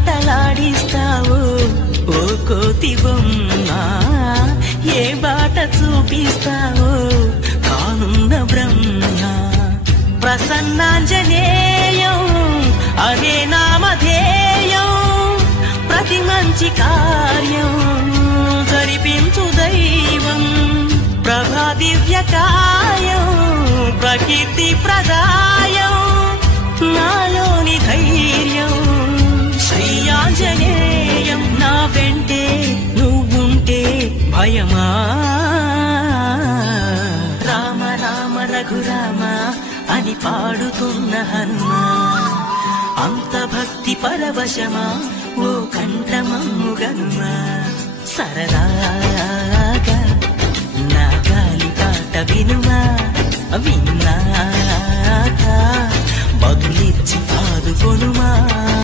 ఆటలాడిస్తావు ఓ కోతి బొమ్మ ఏ బాట చూపిస్తావు కానున్న బ్రహ్మ ప్రసన్నాంజనేయం అనే నామధేయం ప్రతి మంచి కార్యం జరిపించు దైవం ప్రభా దివ్యకాయం ప్రకీర్తి ప్రదాయం నాలోని ధైర్యం శ్రీ ఆంజనేయం నా వెంటే నువ్వుంటే భయమా రామ రామ రఘురామ అని పాడుతున్న హనుమా అంత భక్తి పరవశమా ఓ కంఠమమ్ముగనుమా సరదాగా నా గాలి పాట వినుమా విన్నాక బదులిచ్చి ఆదుకొనుమా